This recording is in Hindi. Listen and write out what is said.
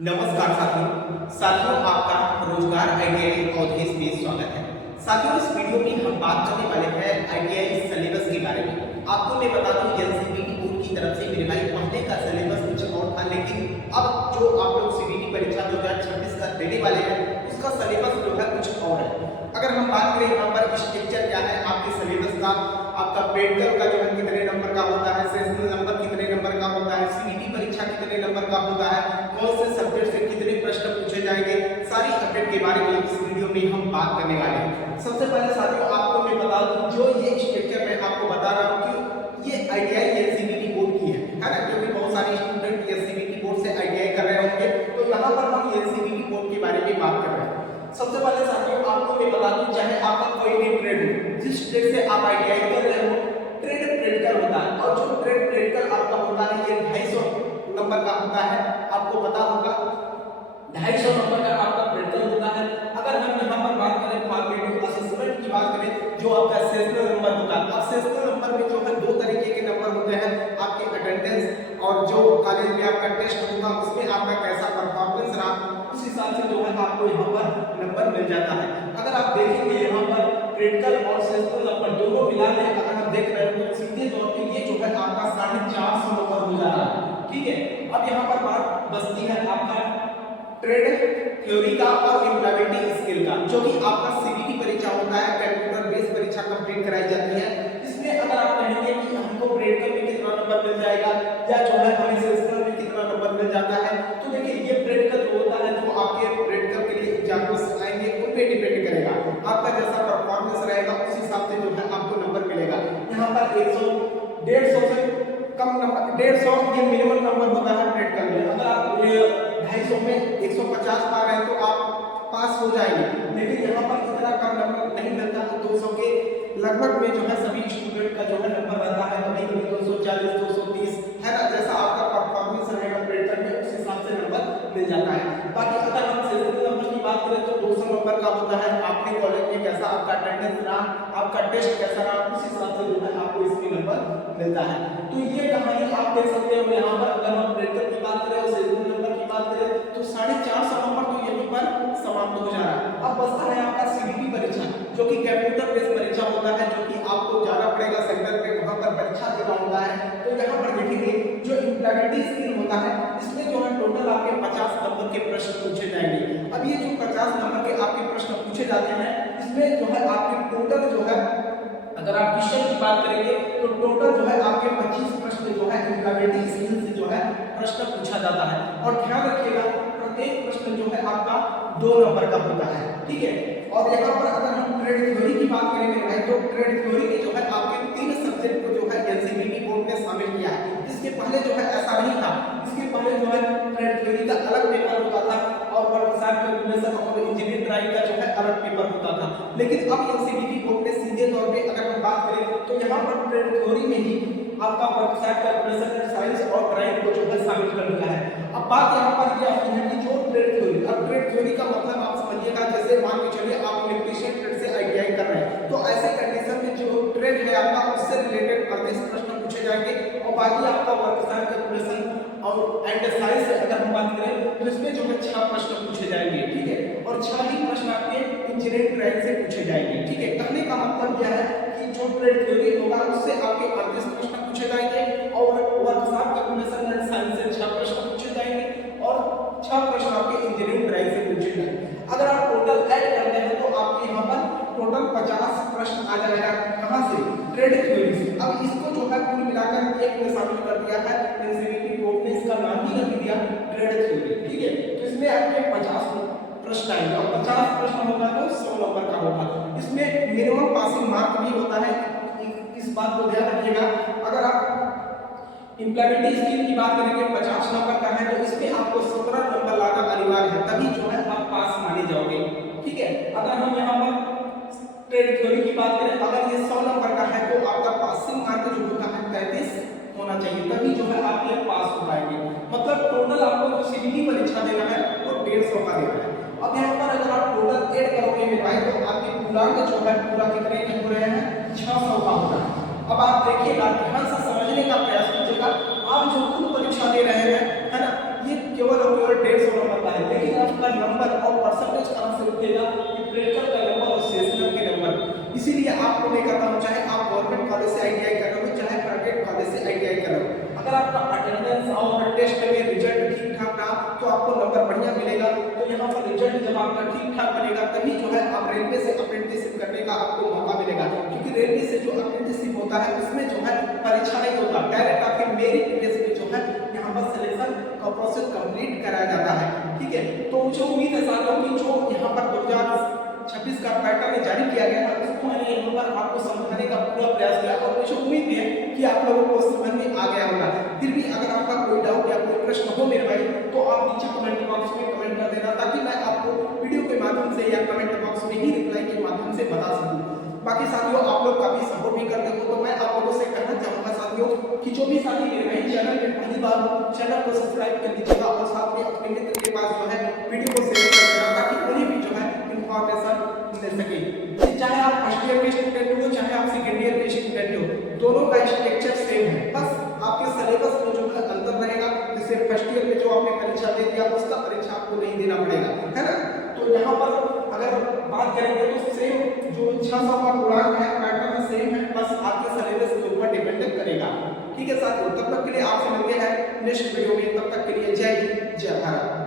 नमस्कार साथियों आपका रोजगार आईटीआई अवधेश में स्वागत है। साथियों, इस वीडियो में हम बात करने वाले हैं आईटीआई सिलेबस के बारे में। आपको मैं बता दूं, एनसीईआरटी बोर्ड की तरफ से मेरे भाई पहले का सिलेबस कुछ और था, लेकिन अब जो आप लोग सीबीटी परीक्षा 2026 का देने वाले हैं उसका सिलेबस जो है कुछ और है। अगर हम बात करें यहाँ पर स्ट्रक्चर क्या है आपके सिलेबस का, आपका पेडकल का जो है कितने नंबर का होता है, सेशनल नंबर कितने नंबर का होता है, सीईटी परीक्षा कितने नंबर का होता है, कौन से सब्जेक्ट से कितने प्रश्न पूछे जाएंगे, सारी अपडेट के बारे में इस वीडियो में हम बात करने वाले हैं। सबसे पहले साथियों आपको मैं बता दूं, जो ये स्ट्रक्चर मैं आपको बता रहा हूँ कि ये आईटीआई एनसीईआरटी बोर्ड की है ना, क्योंकि बहुत सारे स्टूडेंट एनसीईआरटी बोर्ड से आईटीआई कर रहे होंगे, तो यहाँ पर हम एनसीईआरटी बोर्ड के बारे में बात कर रहे हैं। सबसे पहले साथियों आपको मैं बता दूं, चाहे आपका कोई भी ट्रेड हो, जिस ट्रेड से आप आईटीआई कर रहे हो, ट्रेड प्रैक्टिकल होता है, और जो ट्रेड प्रैक्टिकल आपका होता है ये 250 नंबर का होता है। आपको पता होगा 250 नंबर का आपका प्रैक्टिकल होता है। अगर हम यहाँ पर बात करें फॉर्मेटिव असेसमेंट की बात करें, जो आपका सेशनल नंबर होता है, अब सेशनल नंबर में जो है दो तरीके के नंबर होते हैं, आपके अटेंडेंस और जो कॉलेज में आपका टेस्ट होगा उसमें आपका कैसा परफॉर्मेंस रहा, उस हिसाब से जो है आपको यहाँ पर नंबर मिल जाता है। अगर आप देखेंगे यहाँ पर प्रैक्टिकल और सेशनल नंबर दोनों मिला के अगर हम देख रहे हैं तो सीधे तौर पे ये जो है आपका 450 नंबर हो जा रहा है। ठीक है, अब यहाँ पर बात बचती है आपका ट्रेड थ्योरी का और एम्प्लॉयबिलिटी स्किल का, जो कि आपका सीबीटी परीक्षा होता है, कंप्यूटर बेस्ड परीक्षा कंप्लीट कराई जाती है। इसमें अगर आप कहेंगे कि हमको प्रैक्टिकल में कितना नंबर मिल जाएगा या जो है हमें सेशनल में कितना नंबर मिल जाता है, तो देखिए ये प्रैक्टिकल जो होता है, जो आपके प्रैक्टिकल के लिए एग्जाम्स आएंगे उन पे डिपेंड करेगा, आपका जैसा परफॉर्मेंस रहेगा उस हिसाब से जो है आपको नंबर मिलेगा। यहाँ पर 100 150 से कम नंबर 150 ये मिनिमम नंबर होता है प्रैक्टिकल में। अगर आप 250 में 150 पा रहे हैं तो आप पास हो जाएंगे, लेकिन यहाँ पर इतना कम नंबर नहीं मिलता है। 200 के लगभग में जो है सभी स्टूडेंट का जो है नंबर रहता है, कभी कभी 240 230 है ना, जैसा आपका परफॉर्मेंस रहेगा प्रैक्टिकल में उस हिसाब से नंबर मिल जाता है। बाकी अगर हम सेशनल नंबर की बात करें तो 200 नंबर का होता है, आपके कॉलेज में कैसा आपका अटेंडेंस रहा, आपका टेस्ट कैसा रहा, उस हिसाब से जो है आपको इसमें नंबर मिलता है। तो ये कहानी आप देख सकते हो यहाँ पर। अगर हम प्रैक्टिकल की बात करें और सेशनल नंबर की बात करें तो 450 नंबर तो यहीं पर समाप्त हो जा रहा है। अब बचता है आपका सीबीटी परीक्षा, जो कि कंप्यूटर बेस्ड परीक्षा होता है, जो कि आपको जाना पड़ेगा सेंटर पे, वहां पर परीक्षा देना होता है। तो यहाँ पर देखेंगे जो एम्प्लॉयबिलिटी स्किल होता है, इसमें जो है टोटल आपके 50 नंबर के प्रश्न पूछे जाएंगे। अब ये जो 50 नंबर के आपके प्रश्न पूछे जाते हैं, इसमें जो है आपके टोटल जो है, अगर आप विषय की बात करेंगे तो टोटल जो है आपके 25 प्रश्न जो है एम्प्लॉयबिलिटी स्किल से जो है प्रश्न पूछा जाता है। और ध्यान रखिएगा प्रत्येक प्रश्न जो है आपका 2 नंबर का होता है। ठीक है, और यहाँ पर अगर हम ट्रेड थ्योरी की बात करेंगे भाई, तो ट्रेड थ्योरी में जो है आपके 3 सब्जेक्ट को जो है एनसीईआरटी बोर्ड ने शामिल किया है। इसके पहले जो है ऐसा नहीं था, इसके पहले जो है ट्रेड थ्योरी का अलग पेपर होता था और वर्कशॉप कैलकुलेशन और इंजीनियरिंग ड्राइंग का जो है अलग पेपर होता था। लेकिन अब एनसीईआरटी बोर्ड ने सीधे तौर पे अगर हम बात करें तो यहाँ पर ट्रेड थ्योरी में ही आपका वर्कशॉप कैलकुलेशन साइंस और ड्राइंग को जो है शामिल कर लिया है। अब बात यहाँ पर यह है कि जो ट्रेड थ्योरी, अब ट्रेड थ्योरी का मतलब आप समझिएगा, जैसे मान के चलिए आप इलेक्ट्रीशियन ट्रेड से आईटीआई कर रहे हैं, तो ऐसे कंडीशन में जो ट्रेड है आपका उससे रिलेटेड 38 प्रश्न पूछे जाएंगे, और बाकी आपका वर्कशॉप कैलकुलेशन और एंड साइंस अगर हम बात करें तो इसमें जो है 6 प्रश्न पूछे जाएंगे। ठीक है, और 6 ही प्रश्न आपके इंजीनियरिंग ड्राइंग से पूछे जाएंगे। ठीक है, कहने का मतलब यह है कि जो ट्रेड थ्योरी होगा उससे आपके 38 प्रश्न पूछे जाएंगे, और वर्कशॉप कैलकुलेशन एंड साइंस से 6 प्रश्न पूछे जाएंगे, और 6 प्रश्न आपके इंजीनियरिंग ड्राइंग से पूछे जाएंगे। अगर आप टोटल ऐड करते हैं तो आपके यहाँ पर टोटल 50 प्रश्न आ जाएगा। कहाँ से? ट्रेड थ्योरी से। अब इसको जो है कुल मिलाकर एक में शामिल कर दिया है एनसीईआरटी बोर्ड ने, इसका नाम ही रख दिया ट्रेड थ्योरी। ठीक है, तो इसमें आपके 50 प्रश्न आएंगे, और 50 प्रश्न होगा तो 100 नंबर का होगा। इसमें मिनिमम पासिंग मार्क भी होता है, इस बात को ध्यान रखिएगा। अगर आप एम्प्लॉयबिलिटी स्किल की बात करेंगे 50 नंबर का है, तो इसमें आपको 17 नंबर लाना अनिवार्य है, तभी जो है आप पास माने जाओगे। ठीक है, अगर हम यहाँ पर ट्रेड थ्योरी की बात करें, अगर ये 100 नंबर का है तो आपका पासिंग मार्क जो होता है 33 होना चाहिए, तभी जो है आप ये पास हो पाएंगे। मतलब टोटल आपको जो सीबीटी परीक्षा देना है वो 150 का देना है। अब यहाँ पर अगर आप टोटल ऐड करोगे मेरे भाई, तो आपके पूर्णांक जो है पूरा कितने के हो रहे हैं? 600 का हो रहा है। अब आप देखिएगा, ध्यान से समझने का प्रयास कीजिएगा। आप जो खुद परीक्षा दे रहे हैं, है ना, ये केवल और केवल 150 नंबर टेस्ट में रिजल्ट ठीक ठाक रहा तो आपको नंबर बढ़िया मिलेगा। तो यहाँ पर रिजल्ट जब आपका ठीक ठाक बनेगा तभी जो है आप रेलवे से अप्रेंटिसशिप करने का आपको मौका मिलेगा, क्योंकि रेलवे से जो अप्रेंटिसशिप होता है उसमें जो है परीक्षा नहीं होता, डायरेक्ट आपके मेरिट बेस पे जो है यहाँ पर सिलेक्शन का प्रोसेस कंप्लीट कराया जाता है। ठीक है, तो मुझे उम्मीद है साथियों कि जो यहाँ पर 2026 का पैटर्न जारी किया गया है उसको मैंने यहाँ पर आपको समझाने का पूरा प्रयास किया और मुझे उम्मीद भी है कि आप लोगों को समझ में आ गया होगा। फिर भी अगर आपका कोई डाउट या कोई प्रश्न हो मेरे भाई तो आप नीचे कमेंट बॉक्स में कमेंट कर देना, ताकि मैं आपको वीडियो के माध्यम से या कमेंट बॉक्स में ही रिप्लाई के माध्यम से बता सकूं। बाकी साथियों आप लोग काफी सपोर्ट भी करते हो, तो मैं आप लोगों से कहना चाहूंगा साथियों कि जो भी साथी मेरे भाई चैनल पे पहली बार चैनल को सब्सक्राइब कर लीजिएगा और साथ में अपने मित्र के पास जो है वीडियो को शेयर कर देना, ताकि उन्हें भी जो है इंफॉर्मेशन मिल सके। चाहे आप फर्स्ट ईयर के स्टूडेंट हो चाहे आप सेकेंड ईयर के स्टूडेंट हो, दोनों का स्ट्रक्चर सेम है, बस आपके सिलेबस में जो है अंतर रहेगा। जैसे फर्स्ट ईयर में जो आपने परीक्षा दे दिया उसका परीक्षा आपको नहीं देना पड़ेगा, है ना। तो यहाँ पर अगर बात करेंगे तो सेम जो 600 का गुणांक है पैटर्न सेम है, बस आपके सिलेबस के ऊपर डिपेंड करेगा। ठीक है साथियों, तब तक के लिए आपसे मिलते हैं नेक्स्ट वीडियो में, तब तक के लिए जय हिंद जय भारत।